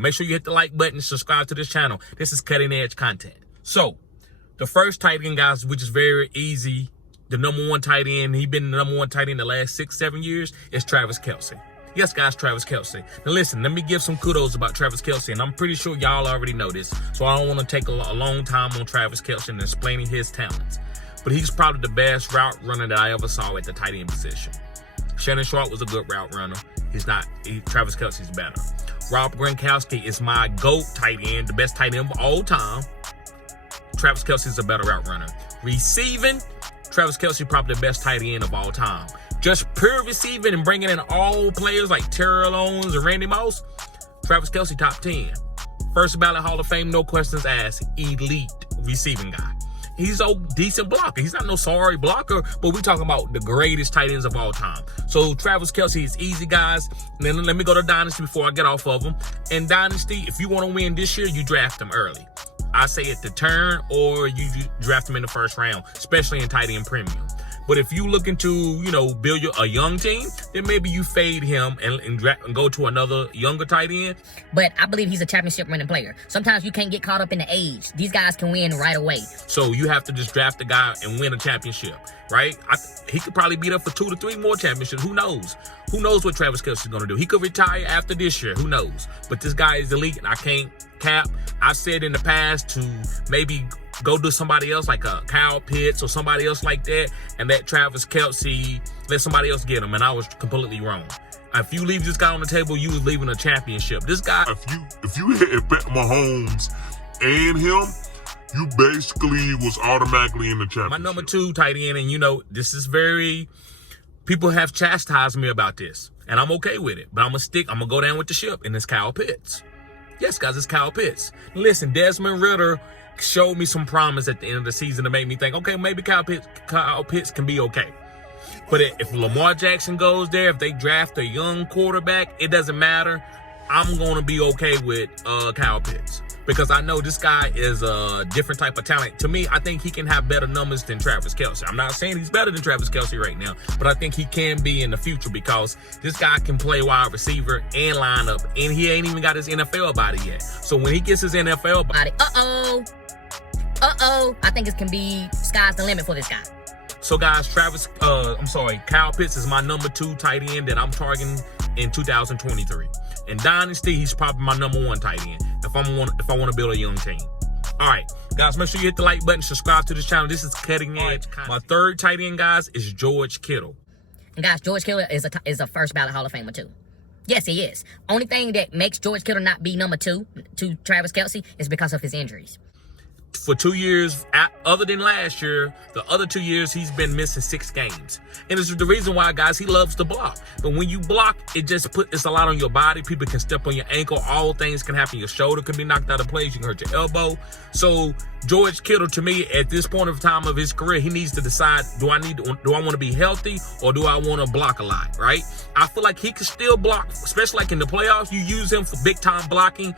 Make sure you hit the like button and subscribe to this channel. This is cutting edge content. So, the first tight end, guys, which is very easy, the number one tight end, he's been the number one tight end the last 6-7 years, is Travis Kelce. Yes, guys, Travis Kelce. Now, listen, let me give some kudos about Travis Kelce, and I'm pretty sure y'all already know this, so I don't want to take a long time on Travis Kelce and explaining his talents. But he's probably the best route runner that I ever saw at the tight end position. Shannon Sharp was a good route runner. Travis Kelce's better. Rob Gronkowski is my GOAT tight end, the best tight end of all time. Travis Kelce is a better route runner. Receiving, Travis Kelce probably the best tight end of all time. Just pure receiving and bringing in all players like Terrell Owens and Randy Moss, Travis Kelce top 10. First ballot Hall of Fame, no questions asked. Elite receiving guy. He's a decent blocker. He's not no sorry blocker, but we're talking about the greatest tight ends of all time. So Travis Kelce is easy, guys. And then let me go to Dynasty before I get off of him. In Dynasty, if you want to win this year, you draft him early. I say at the turn, or you draft him in the first round, especially in tight end premium. But if you looking to, build a young team, then maybe you fade him and go to another younger tight end. But I believe he's a championship winning player. Sometimes you can't get caught up in the age. These guys can win right away. So you have to just draft a guy and win a championship, right? He could probably be up for 2 to 3 more championships. Who knows? Who knows what Travis Kelce is going to do? He could retire after this year. Who knows? But this guy is elite, and I can't cap. I said in the past to maybe go do somebody else like a Kyle Pitts or somebody else like that, and let Travis Kelce, let somebody else get him, and I was completely wrong. If you leave this guy on the table, you was leaving a championship. This guy, if you hit Mahomes and him, you basically was automatically in the championship. My number 2 tight end, and this is people have chastised me about this, and I'm okay with it, but I'm gonna go down with the ship, and it's Kyle Pitts. Yes, guys, it's Kyle Pitts. Listen, Desmond Ridder showed me some promise at the end of the season to make me think, okay, maybe Kyle Pitts can be okay. But if Lamar Jackson goes there, if they draft a young quarterback, it doesn't matter. I'm going to be okay with Kyle Pitts, because I know this guy is a different type of talent. To me, I think he can have better numbers than Travis Kelce. I'm not saying he's better than Travis Kelce right now, but I think he can be in the future, because this guy can play wide receiver and line up, and he ain't even got his NFL body yet. So when he gets his NFL body, I think it can be sky's the limit for this guy. So guys, Kyle Pitts is my number 2 tight end that I'm targeting in 2023. In Dynasty, he's probably my number 1 tight end if I want to build a young team. All right, guys, make sure you hit the like button, subscribe to this channel. This is Cutting Edge. My 3rd tight end, guys, is George Kittle. And guys, George Kittle is a first ballot Hall of Famer too. Yes, he is. Only thing that makes George Kittle not be number 2 to Travis Kelce is because of his injuries. For 2 years, other than last year, the other 2 years, he's been missing 6 games. And it's the reason why, guys, he loves to block. But when you block, it's a lot on your body. People can step on your ankle. All things can happen. Your shoulder can be knocked out of place. You can hurt your elbow. So George Kittle, to me, at this point of time of his career, he needs to decide, do I want to be healthy, or do I want to block a lot, right? I feel like he can still block, especially like in the playoffs. You use him for big-time blocking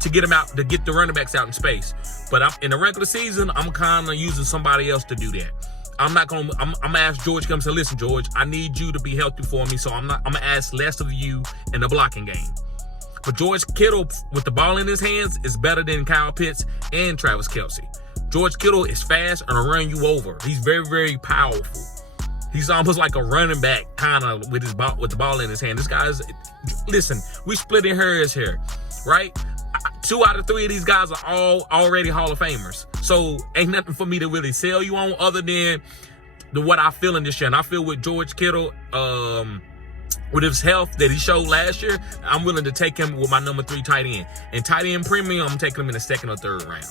to get him out, to get the running backs out in space. But in the regular season, I'm kind of using somebody else to do that. I'm gonna ask George Kittle, say, listen, George, I need you to be healthy for me, so I'm gonna ask less of you in the blocking game. But George Kittle, with the ball in his hands, is better than Kyle Pitts and Travis Kelce. George Kittle is fast and will run you over. He's very, very powerful. He's almost like a running back, kind of with the ball in his hand. This guy's, listen, we splitting hairs here, right? 2 out of 3 of these guys are all already Hall of Famers. So ain't nothing for me to really sell you on other than what I feel in this year. And I feel with George Kittle, with his health that he showed last year, I'm willing to take him with my number 3 tight end. And tight end premium, I'm taking him in the 2nd or 3rd round.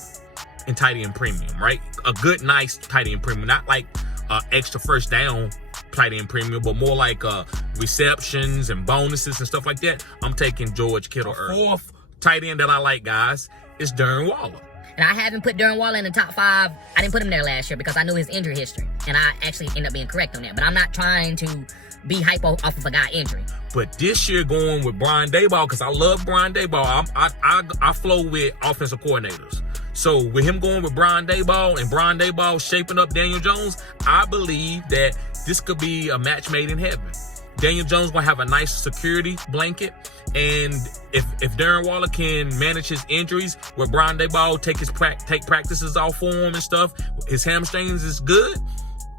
In tight end premium, right? A good, nice tight end premium. Not like extra first down tight end premium, but more like receptions and bonuses and stuff like that. I'm taking George Kittle early. 4th tight end that I like, guys, is Darren Waller. And I haven't put Darren Waller in the top 5. I didn't put him there last year because I knew his injury history. And I actually ended up being correct on that. But I'm not trying to be hypo off of a guy injury. But this year going with Brian Daboll, because I love Brian Daboll. I flow with offensive coordinators. So with him going with Brian Daboll and Brian Daboll shaping up Daniel Jones, I believe that this could be a match made in heaven. Daniel Jones gonna have a nice security blanket. And if Darren Waller can manage his injuries, where Brian Daboll take practices off for him and stuff, his hamstrings is good,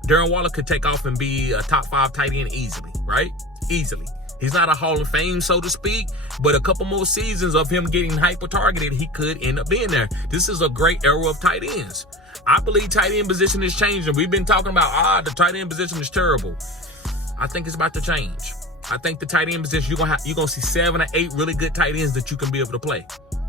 Darren Waller could take off and be a top 5 tight end easily, right? Easily. He's not a Hall of Fame, so to speak, but a couple more seasons of him getting hyper-targeted, he could end up being there. This is a great era of tight ends. I believe tight end position is changing. We've been talking about, the tight end position is terrible. I think it's about to change. I think the tight end position, you're gonna see 7 or 8 really good tight ends that you can be able to play.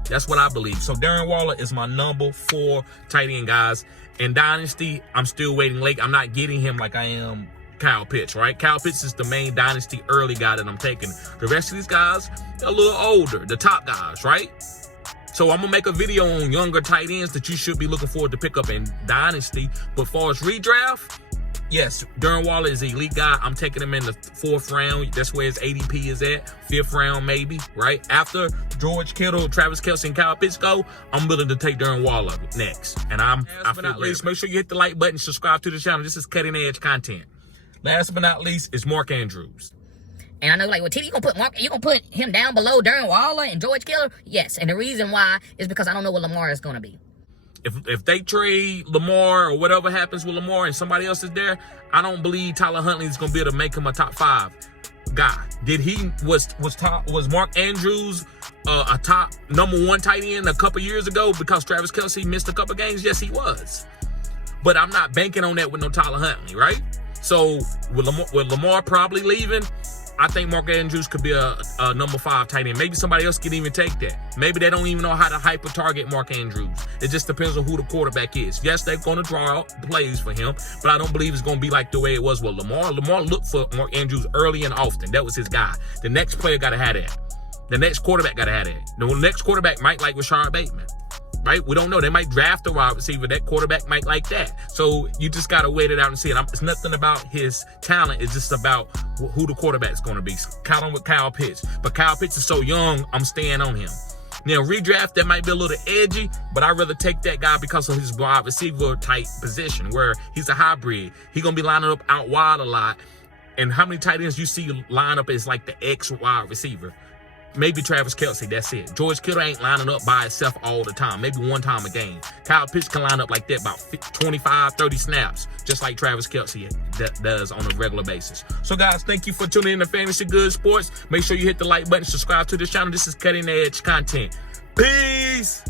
That's what I believe. So Darren Waller is my number 4 tight end, guys. In Dynasty, I'm still waiting late. I'm not getting him like I am Kyle Pitts, right? Kyle Pitts is the main Dynasty early guy that I'm taking. The rest of these guys, they're a little older, the top guys, right? So I'm gonna make a video on younger tight ends that you should be looking forward to pick up in Dynasty. But far as redraft, yes, Darren Waller is an elite guy. I'm taking him in the 4th round. That's where his ADP is at. 5th round, maybe, right? After George Kittle, Travis Kelce, and Kyle Pitts go, I'm willing to take Darren Waller next. And last but not least, make sure you hit the like button, subscribe to the channel. This is cutting edge content. Last but not least is Mark Andrews. And I know, like, well, T, you gonna put him down below Darren Waller and George Kittle? Yes, and the reason why is because I don't know what Lamar is gonna be. If they trade Lamar or whatever happens with Lamar and somebody else is there, I don't believe Tyler Huntley is gonna be able to make him a top 5 guy. Was Mark Andrews a top number 1 tight end a couple years ago because Travis Kelce missed a couple games? Yes, he was. But I'm not banking on that with no Tyler Huntley, right? So with Lamar probably leaving, I think Mark Andrews could be a number 5 tight end. Maybe somebody else can even take that. Maybe they don't even know how to hyper-target Mark Andrews. It just depends on who the quarterback is. Yes, they're going to draw out plays for him, but I don't believe it's going to be like the way it was with Lamar. Lamar looked for Mark Andrews early and often. That was his guy. The next player got to have that. The next quarterback got to have that. The next quarterback might like Rashard Bateman. Right? We don't know. They might draft a wide receiver. That quarterback might like that. So you just got to wait it out and see it. It's nothing about his talent. It's just about who the quarterback's going to be. Count on with Kyle Pitts. But Kyle Pitts is so young, I'm staying on him. Now, redraft, that might be a little edgy, but I'd rather take that guy because of his wide receiver type position where he's a hybrid. He's going to be lining up out wide a lot. And how many tight ends you see line up as like the X wide receiver? Maybe Travis Kelce, that's it. George Kittle ain't lining up by itself all the time. Maybe one time a game. Kyle Pitts can line up like that about 25, 30 snaps, just like Travis Kelce does on a regular basis. So, guys, thank you for tuning in to Fantasy Good Sports. Make sure you hit the like button, subscribe to this channel. This is cutting edge content. Peace.